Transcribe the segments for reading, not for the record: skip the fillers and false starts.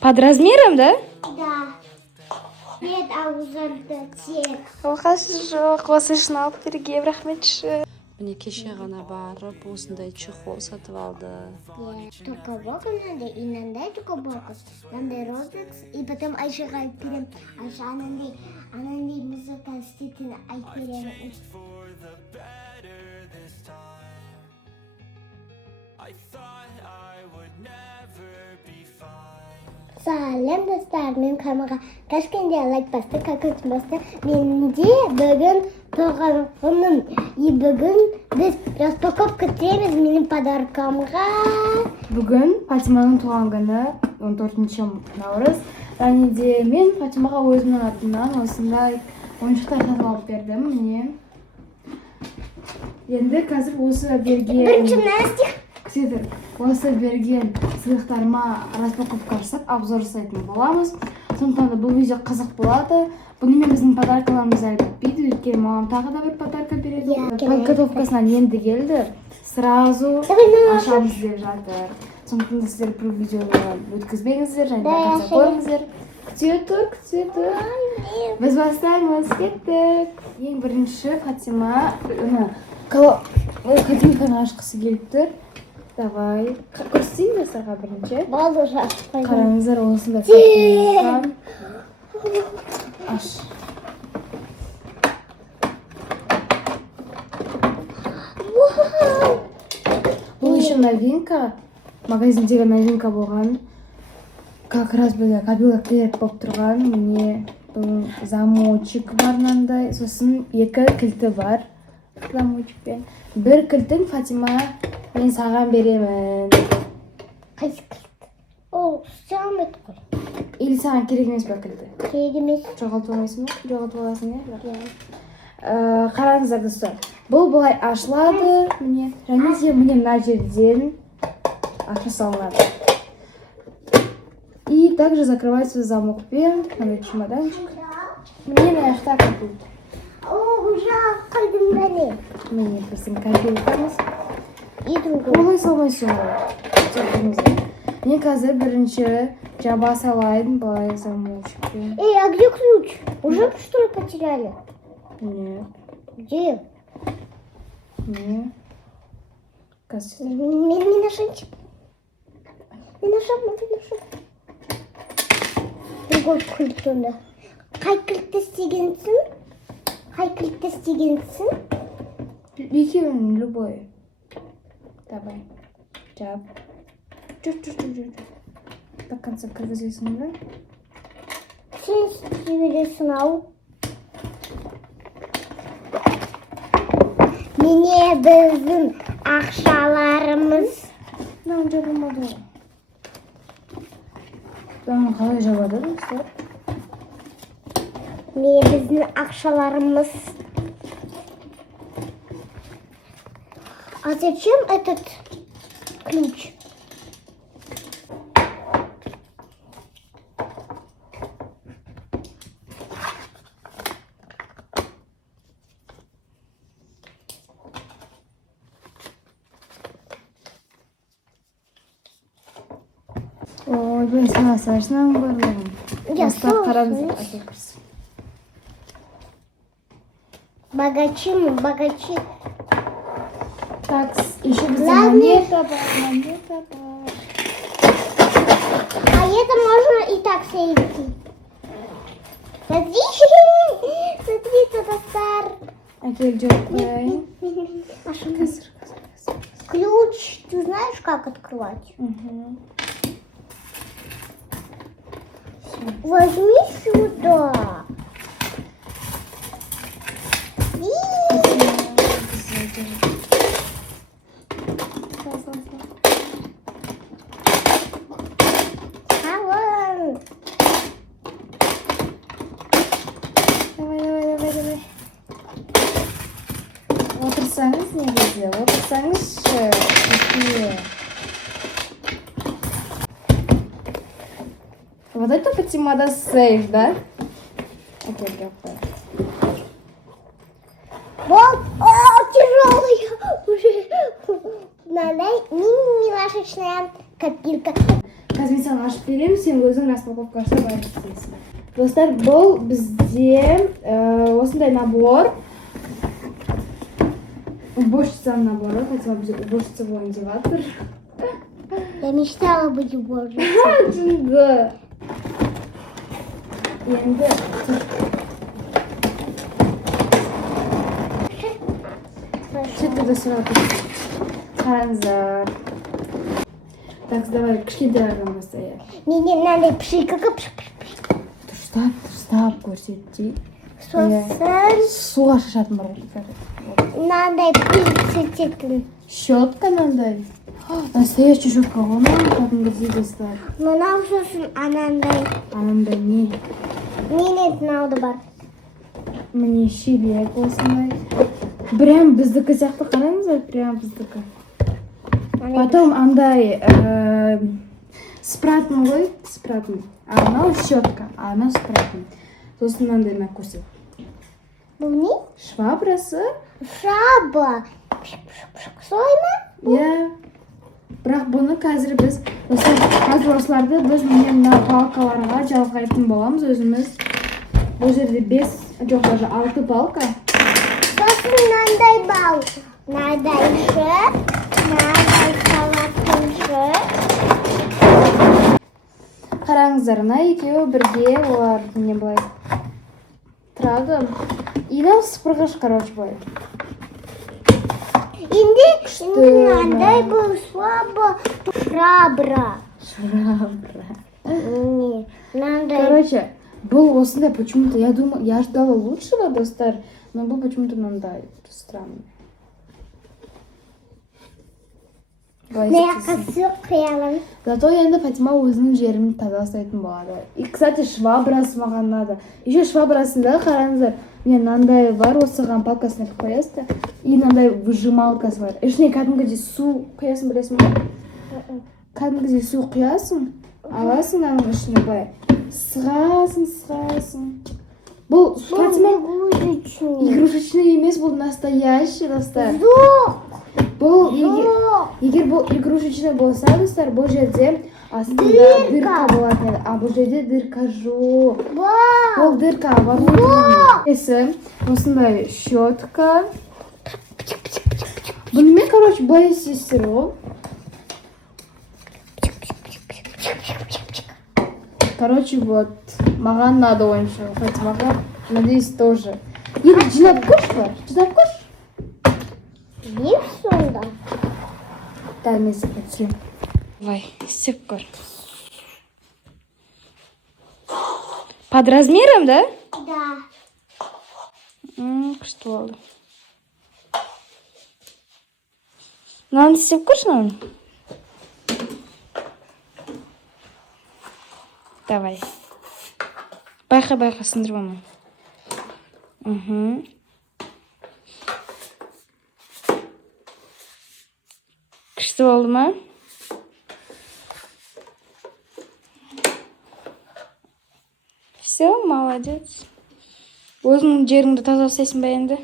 Под размером, да? Да. Нет, аузында тек. Оқасы жоқ, осы үшін алып берген, рахметші. Міне кеше ғана барып, осындай чехол сатып алды. Только боком надо, и надо только боком. Надо розекс, и потом Айшаға айтып берем. Айша анандай музыка істейтін айтып берем. Сәлем достар, мен Кармаға кішкенде лайк басты, как басты. Менде бүгін туған күнім. И бүгін біз распаковка етеміз менің подаркамға. Бүгін Фатиманың туған күні, 14 наурыз. Және де мен Фатимаға өзімнің атымнан осындай ойыншықтар сатып алып бердім. Міне. Енді қазір осы берген... Бірінші нәрестік. Күтедір. Осы берген сыйлықтарыма распаковка жасап, обзор жасайтын боламыз. Сондықтан да бұл видео қызық болады. Бұнымен біздің подаркаларымыз әлі бітпейді. Өйткені мамам тағы да бір подарка береді. Подготовкасынан енді келді. Сразу ашамыз деп жатыр. Сондықтан да сіздер бұл видеоны өткізбеңіздер және до конца көріңіздер. Күте тұр. Біз бастаймыз. Кеттік. Ең бірінші Фатима картинканы ашқысы келіп тұр. Давай. Көрсетейін бе саған бірінші? Болды жақ. Қараңыздар, осында картинкан. Аш. Бұл еще новинка. Магазиндегі новинка болған. Как раз böyle кабела керек болып тұрған. Міне бұл замочек бар мынандай. Сосын екі кілті бар. Замочекпен. Бір кілтін Фатима мен саған беремін. Қайсы кілт? Ол сәмет қой. Или саған керек емес пе кілті? Керек емес. Жоғалтып алмайсың ба? Жоғалтып аласың иә? Қараңыздар достар. Бұл былай ашылады. Міне. Және де міне мына жерден аша салынады. И также закрывается замокпен. Мына чемоданчик. Міне мына жақта компьютер. О, жақ қайдың бәле. Міне біздің компьютеріміз. И другой. Олай салмайсың ғой. Мен қазір бірінші жаба салайын былай замочкпен. А где ключ? Уже что ли потеряли? Нет. Где? Нет. Қазір. Мен нашанчик. Мен нашам. Другой кілт онда. Қай кілтті істегенсің? Екеуін любой. Давай. Жап. Жүр. До конца кіргізесің бе? Сен істей бересің ау. Міне біздің ақшаларымыз. Мынау жабылмады ғой. Оны қалай жабады достар? Міне біздің ақшаларымыз. А зачем этот ключ? Ой, ben sana saçtan varım. Ya Karamızı sos. açıkırsın. Богачи мы, богачи. Так, еще без Ладно. монета бар. А это можно и так сейти. Смотри, туда стар. Әкел жоқ қояйын. Қазір. Ключ, ты знаешь, как открывать? Возьми сюда. Давай. Отырсаңыз негізі, отырсаңызшы. Вот это Фатимада сейф, да? Окей, готово. Вот, тяжелый уже. Надай, мини крошечная копилка. Қазір мен саған ашып беремін, сен өзің распаковка жасап айтып. Достар, бұл бізде осындай набор. Уборщицаның наборы, хотя бізде уборщица болайын деп жатыр. Я мечтала быть уборщицей. Жүнді. Енді Четті сұрап қараңыздар. Так, давай, кішкентайлардан бастайық. Мен мынандай пшикаға Дұрыстап көрсетейік. сосын Суға шашатын бар ғой. мынандай пшикатын. Щетка мынандай. Настоящий щетка ғой, кәдімгідей достар. Мынау сосын анандай. Анандай не? Менен мынауды бар. Міне шелек осындай. Прям біздікі сияқты қараңыздар, прям біздікі. Потом андай спратный ғой, спратный. А мынау щетка, а мынау спратный. Сосын мынандай мына көрсет. Бұл не? Швабрасы. Шаба. Солай ма? Иә. Бірақ бұны қазір біз, қазір осыларды біз мына палкаларға жалғайтын боламыз өзіміз. Бұл жерде 5, жоқ даже 6 палка. Сосын мынандай бал. Мынандай шөп, мынандай салаттың шөп. Қараңыздар, мына екеуі бірге олар не былай тұрады. И мынау сыпырғыш, короче, былай. Енді мынандай бұл шаба. Шрабра. Не, мынандай. Короче, был осындай почему-то, я думала, я ждала лучшего, достар, но был почему-то мынандай, странный. Маяқасы қиялым. Зато енді Фатима өзінің жерін таза ұстайтын болады. И, кстати, швабрасы маған надо. Еще швабрасында қараңыздар, мен мынандай бар, осыған палкасын іліп қоясыз. И мынандай выжималкасы бар. Ішіне кәдімгідей су құясың, білесің бе? Кәдімгідей су құясың, аласың мынаның ішіне былай. Сығасың. Бұл Фатима игрушечный емес, бұл настоящий, достар. Бұл егер бұл игрушечный болса, достар, бұл жерде астында дырка болатын еді. А бұл жерде дырка жоқ. Бұл дырка бар. Есі, осындай щетка. Бұнымен, короче, былай істейсіздер ғой. Короче, вот, маған надо ойыншығы. Фатимаға, надеюсь, тоже. Енді жинап көрші бар? Жинап көрші? Не сонда? Да, мен істеп түсірем. Давай, істеп көр. Под размером, да? Да. Күшті болды. Мынаны істеп көрші маған? Давай. Байқа, сындырып алмай. Күшті болды ма? Все, молодец. Өзіңнің жеріңді таза ұстайсың ба енді?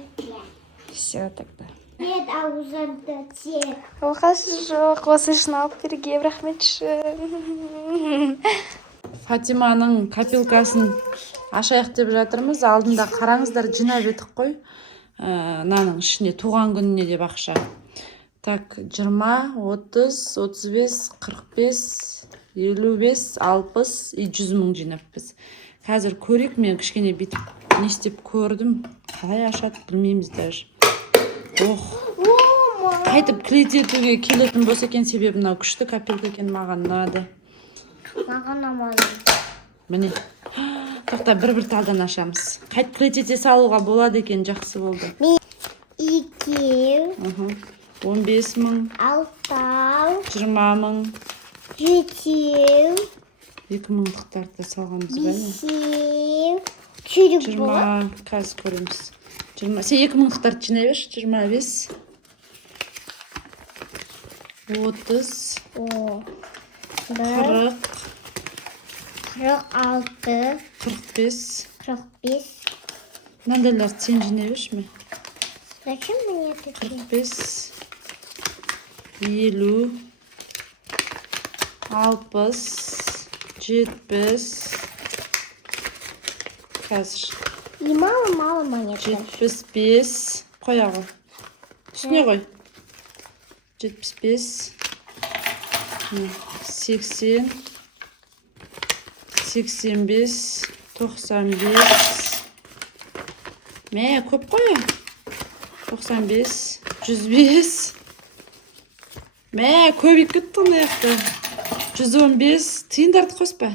Все, тогда. Нет, аузында тек. Оқасы жоқ, осы үшін алып берге, рахметші. Фатиманың копилкасын ашайық деп жатырмыз. Алдында қараңыздар, жинап едік қой. Мынаның ішіне туған күніне деп ақша. Так, 20, 30, 35, 45, 55, 60 и 100 мың жинаппыз. Қазір көрейік, мен кішкене бүйтіп не істеп көрдім. Қалай ашады білмейміз даже. Қайтып кілететуге келетін болса екен, себебі мынау күшті копилка екен, маған ұнады. Маған амалы. Міне. Тоқта бір талдан ашамыз. Қайтып кілетете салуға болады екен, жақсы болды. 2, 15 мың, 6, 20 мың, 7, 2 мыңдықтарды салғанбыз ба? 5, чүрік 20, қазір көреміз. Сен 2 мыңдықтарды жинай берші, 25, 30, 40, 46, 45. 45. Мынандайларды сен жинай берші ме? Зачем мне такие? 45, 50, 60, 70. Қазір. И мало монетки. 75. Қоя ғой. Үстіне қой. 75. 80. 85. 95. Мә, көп қой. 95. 105. Мә, көбейіп кетті оны аяқты. 115. Тиындарды қоспа.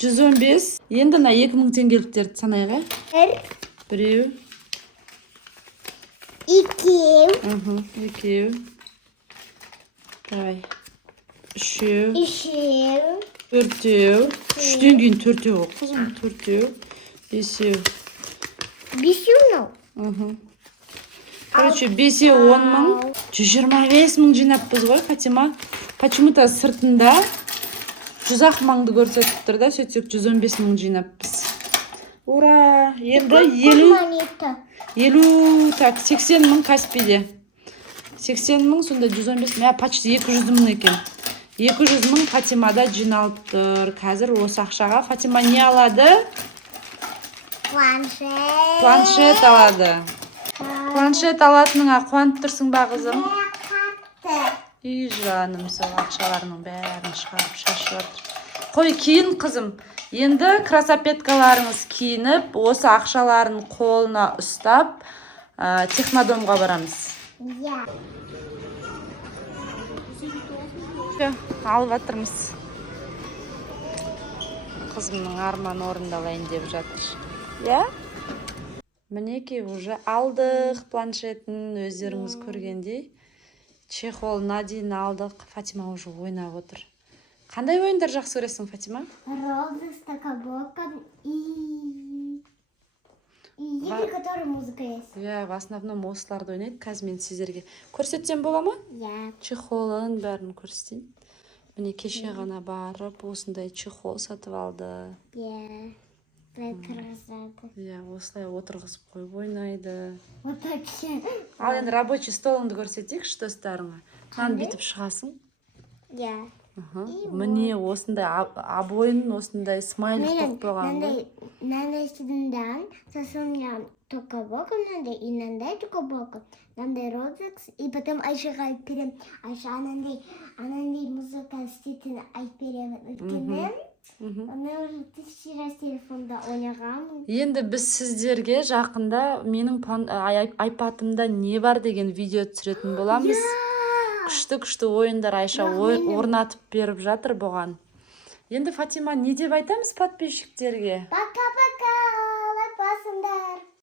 115. Енді мына 2000 теңгеліктерді санайға. Біреу. Екеу. Давай. Үшеу. Төртеу. Үштен кейін төртеу ғой, қызым. Төртеу. Бесеу. Короче, бесеу 10 мың. 125 мың жинаппыз ғой, Фатима. Почему-то сыртында 100 мыңды көрсетіп тұр да, сөйтсек 115 мың жинаппыз. Ура! Енді 50, так, 80 мың Каспиде. 80 мың, сонда 115 мың, почти 200 мың екен. 200 мың Фатимада жиналып тұр. Қазір осы ақшаға Фатима не алады? Планшет алады. Планшет алатыныңа қуанып тұрсың ба, қызым? Үй жаным, сол ақшаларының бәрін шығарып шашып жатыр. Қой, кейін қызым. Енді красапеткаларыңыз киініп, осы ақшаларын қолына ұстап, технодомға барамыз. Алып жатырмыз. Қызымның арман орындалайын деп жатыр. Я? Мінеке, уже алдық планшетін, өздеріңіз көргендей. Чехолына дейін алдық. Фатима уже ойнап отыр. Қандай ойындар жақсы көресің, Фатима? Roblox, Tokaboka и игры, которые музыка есть. Я в основном осыларды ойнайды. Қазір мен сіздерге көрсетсем бола ма? Я. Чехолын бәрін көрсетейін. Міне кеше ғана барып, осындай чехол сатып алды. Я. Я, осылай отырғызып қойып ойнайды. Вот вообще. Ал енді рабочий столыңды көрсетейікші достарыңа. Қан бүйтіп шығасың. Я. Міне осындай обойын, осындай смайлик қойып қойған ғой. Нандай сидендан, сосын я Tokaboka нандай, и нандай Tokaboka, нандай Roblox, и потом Айшаға айтып берем. Айша анандай музыка істейтін айтып берем. Өткеннен, оны уже 1000 раз телефонда ойнағанмын. Енді біз сіздерге жақында менің айпатымда не бар деген видео түсіретін боламыз. Күшті ойындар Айша орнатып беріп жатыр бұған. Енді Фатима не деп айтамыз подписчиктерге? Пока!